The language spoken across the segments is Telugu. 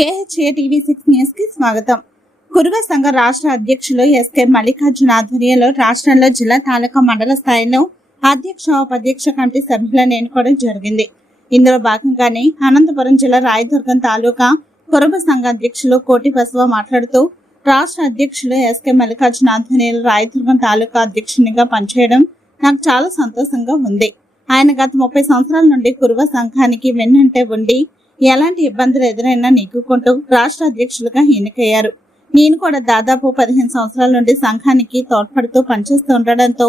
KHA TV6 న్యూస్ కి స్వాగతం. కురువ సంఘ రాష్ట్ర అధ్యక్షులు ఎస్కే మల్లికార్జున ఆధ్వర్యంలో రాష్ట్రంలో జిల్లా తాలూకా మండల స్థాయిలో అధ్యక్ష ఉపాధ్యక్ష కమిటీ సభ్యులను ఎన్నుకోవడం జరిగింది. ఇందులో భాగంగానే అనంతపురం జిల్లా రాయదుర్గం తాలూకా కురువ సంఘ అధ్యక్షులు కోటి బసవ మాట్లాడుతూ రాష్ట్ర అధ్యక్షులు ఎస్కే మల్లికార్జున ఆధ్వర్యంలో రాయదుర్గం తాలూకా అధ్యక్షునిగా పనిచేయడం నాకు చాలా సంతోషంగా ఉంది. ఆయన గత 30 సంవత్సరాల నుండి కురువ సంఘానికి వెన్నంటే ఉండి ఎలాంటి ఇబ్బందులు ఎదురైనా నెగ్గుకుంటూ రాష్ట్ర అధ్యక్షులుగా ఎన్నికయ్యారు. నేను కూడా దాదాపు 15 సంవత్సరాల నుండి సంఘానికి తోడ్పడుతూ పనిచేస్తూ ఉండడంతో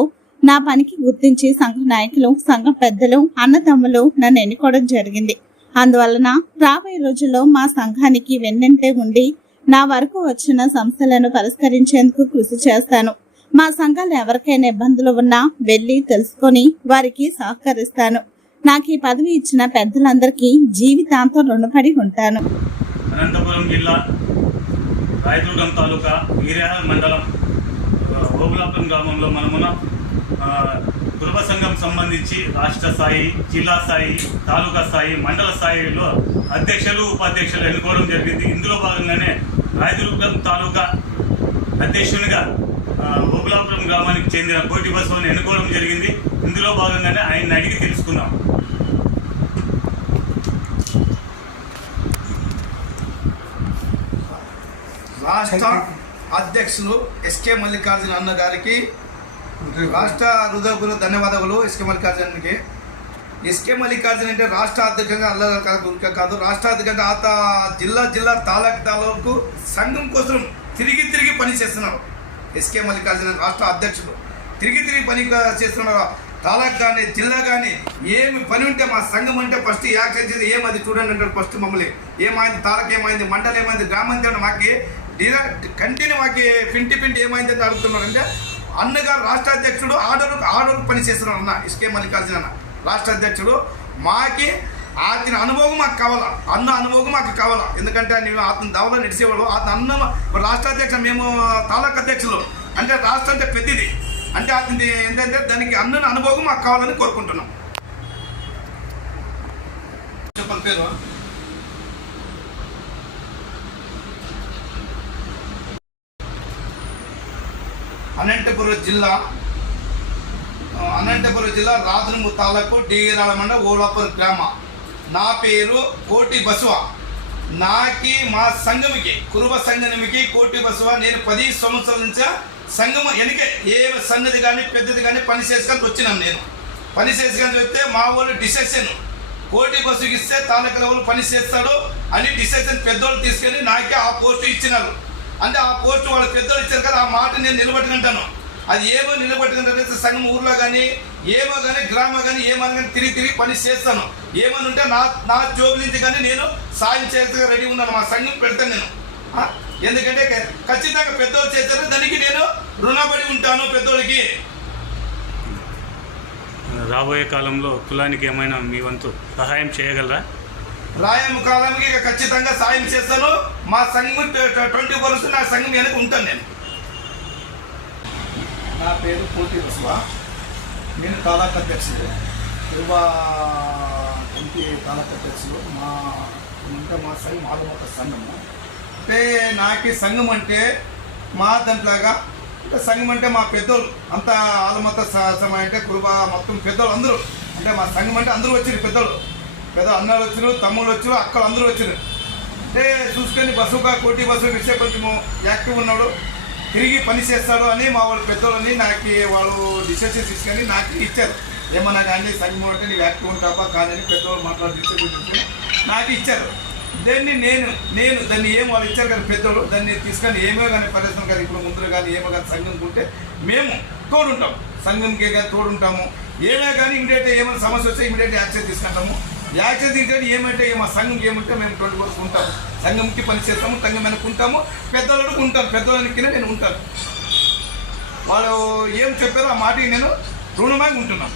నా పనికి గుర్తించి సంఘ నాయకులు, సంఘ పెద్దలు, అన్నదమ్ములు నన్ను ఎన్నుకోవడం జరిగింది. అందువలన రాబోయే రోజుల్లో మా సంఘానికి వెన్నంటే ఉండి నా వరకు వచ్చిన సమస్యలను పరిష్కరించేందుకు కృషి చేస్తాను. మా సంఘాలు ఎవరికైనా ఇబ్బందులు ఉన్నా వెళ్లి తెలుసుకొని వారికి సహకరిస్తాను. నాకు ఈ పదవి ఇచ్చిన పెద్దలందరికీ జీవితాంతం రుణపడి ఉంటాను. అనంతపురం జిల్లా రాయదుర్గం తాలూకా వీర్యాల మండలం ఓబులాపురం గ్రామంలో మనమున కురువ సంఘం సంబంధించి రాష్ట్ర స్థాయి, జిల్లా స్థాయి, తాలూకా స్థాయి, మండల స్థాయిలో అధ్యక్షులు, ఉపాధ్యక్షులు ఎన్నుకోవడం జరిగింది. ఇందులో భాగంగానే రాయదుర్గం తాలూకా అధ్యక్షునిగా ఓబులాపురం గ్రామానికి చెందిన కోటి బసవని ఎన్నుకోవడం జరిగింది. ఇందులో భాగంగానే ఆయన అడిగి తెలుసుకున్నాం. రాష్ట్ర అధ్యక్షులు ఎస్కే మల్లికార్జున అన్న గారికి రాష్ట్ర హృదయపూర్వక ధన్యవాదాలు. ఎస్కే మల్లికార్జునకి ఎస్కే మల్లికార్జున అంటే రాష్ట్ర అధ్యక్షంగా అల్లగా కాదు, రాష్ట్ర అధ్యక్షంగా జిల్లా తాలూకు సంఘం కోసం తిరిగి పని చేస్తున్నారు. ఎస్కే మల్లికార్జున రాష్ట్ర అధ్యక్షుడు తిరిగి పని చేస్తున్నారు. తాలూకు కానీ జిల్లా కానీ ఏమి పని ఉంటే మా సంఘం అంటే ఫస్ట్ యాక్షన్ చేసి ఏమది చూడండి అంటారు. ఫస్ట్ మమ్మల్ని ఏమైంది, తాలూకు ఏమైంది, మండలం ఏమైంది, గ్రామం మాకి కంటిన్యూ మాకి పింటి ఏమైంది అని అడుగుతున్నారు. అంటే అన్నగారు రాష్ట్ర అధ్యక్షుడు ఆర్డర్ పని చేస్తున్నారు. అన్న ఎస్కే మల్లికార్జున అన్న రాష్ట్ర అధ్యక్షుడు. మాకి అతని అనుభవం మాకు కావాలా, అన్న అనుభవం మాకు కావాలా. ఎందుకంటే నేను అతని దవలో నడిచేవాడు. అతను అన్న రాష్ట్ర అధ్యక్షుడు, మేము తాలూకా అధ్యక్షులు అంటే రాష్ట్రం అంటే పెద్దది అంటే అతని ఏంటంటే దానికి అన్న అనుభవం మాకు కావాలని కోరుకుంటున్నాం. చెప్పండి పేరు. అనంతపురం జిల్లా రాజునుము తాలూకు డీరాల మండలం ఓలాపురం గ్రామ. నా పేరు కోటి బసవ. నాకి మా సంఘమికి కురువ సంఘమికి కోటి బసవ. నేను 10 సంవత్సరాల నుంచి సంఘం వెనకే ఏ సన్నది కానీ పెద్దది కానీ పని చేసుకొని వచ్చినాను. నేను పని చేసుకొని చెప్తే మా వాళ్ళు డిసిషన్ కోటి బస్సుకి ఇస్తే తాలూకా వాళ్ళు పని చేస్తాడు అని డిసిషన్ పెద్దోళ్ళు తీసుకొని నాకే ఆ పోస్టు ఇచ్చినారు. అంటే ఆ పోస్టు వాళ్ళు పెద్దోళ్ళు ఇచ్చారు కదా, ఆ మాట నేను నిలబెట్టుకుంటాను. అది ఏమో నిలబెట్టుకుంటే సంఘం ఊర్లో కానీ ఏమో కానీ గ్రామం కానీ ఏమని కానీ తిరిగి పని చేస్తాను. ఏమని ఉంటే నా జోబు నుంచి కానీ నేను సాయం చేస్తే రెడీ ఉన్నాను. మా సంఘం పెడతాను నేను. ఎందుకంటే ఖచ్చితంగా పెద్దోళ్ళు చేస్తారు, దానికి నేను రుణపడి ఉంటాను పెద్దోళ్ళకి. రాబోయే కాలంలో కులానికి ఏమైనా మీ వంతు సహాయం చేయగలరా? రాయం కాలానికి ఖచ్చితంగా సాయం చేస్తాను. మా సంఘం 20% నా సంఘం వెనక ఉంటాను నేను. నా పేరు కోటి బసవ. నేను తాలూకా అధ్యక్షుడు, కురువ కమిటీ తాలూకా అధ్యక్షుడు. మా సంఘం ఆలమత సంఘము అంటే నాకు సంఘం అంటే మా దాంట్లాగా సంఘం అంటే మా పెద్దోళ్ళు అంతా ఆలమత సమయం అంటే కురువ మొత్తం పెద్దోళ్ళు అందరూ అంటే మా సంఘం అంటే అందరూ వచ్చారు. పెద్దోళ్ళు అన్నలు వచ్చారు, తమ్ముళ్ళు వచ్చారు, అక్కలు అందరూ వచ్చారు. అంటే చూసుకొని బస్సుగా కోటి బస్సు విషయం కొంచెము యాక్టివ్ ఉన్నాడు, తిరిగి పని చేస్తాడు అని మా వాళ్ళు పెద్దోళ్ళని నాకు వాళ్ళు డిసిషన్ తీసుకొని నాకు ఇచ్చారు. ఏమన్నా కానీ సంఘం అంటే నీవు యాక్టివ్ ఉంటావా కానీ పెద్దవాళ్ళు మాట్లాడి డిసిషన్ నాకు ఇచ్చారు. దాన్ని నేను దాన్ని ఏం వాళ్ళు ఇచ్చారు కానీ పెద్దోళ్ళు దాన్ని తీసుకొని ఏమో కానీ పరిశ్రమ కానీ ఇప్పుడు ముందులో కానీ ఏమో కానీ సంఘం ఉంటే మేము తోడుంటాం, సంఘంకి కానీ తోడుంటాము. ఏమే కానీ ఇమీడియట్ ఏమైనా సమస్య వస్తే ఇమీడియట్ యాక్షన్ తీసుకుంటాము. యాక్షన్ తీసుకొని ఏమంటే మా సంఘం ఏమంటే మేము 20% ఉంటాము. సంఘంకి పని చేస్తాము, సంఘం వెనుకుంటాము, పెద్దవాళ్ళకి ఉంటాను, పెద్దవాళ్ళకి నేను ఉంటాను. వాళ్ళు ఏం చెప్పారో ఆ మాటకి నేను రుణమై ఉంటున్నాను.